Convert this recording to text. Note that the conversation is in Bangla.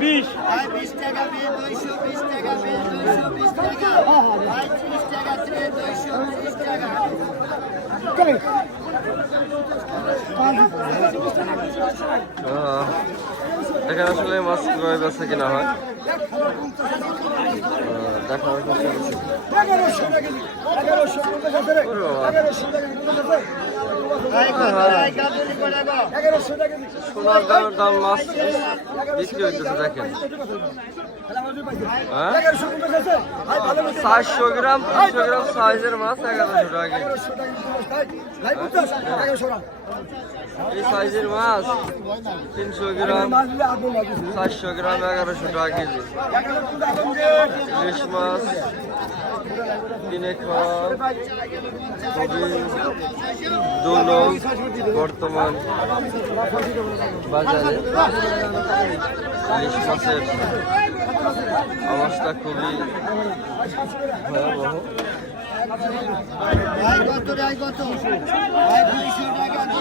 বিশ। টাকা বিশ দুইশো বিশ টাকা বিশ দুইশো বিশ টাকা। ত্রিশ টাকা ত্রিশ দুইশো ত্রিশ টাকা। এখানে আসলে মাছ কীভাবে বেচা কিনা হয়। গো সোনার দাম মাছ বিক্রি হইতেছে দেখেন। হ্যাঁ? চারশো গ্রাম তিনশো গ্রাম সাইজের মাছ, এগারোশো টাকা এই সাইজের মাছ, তিনশো গ্রাম, চারশো গ্রাম, এগারোশো টাকা কেজি। ইলিশ মাছ বর্তমান বাজারে। ইলিশ মাছের অবস্থা খুবই ভয়াবহ। কত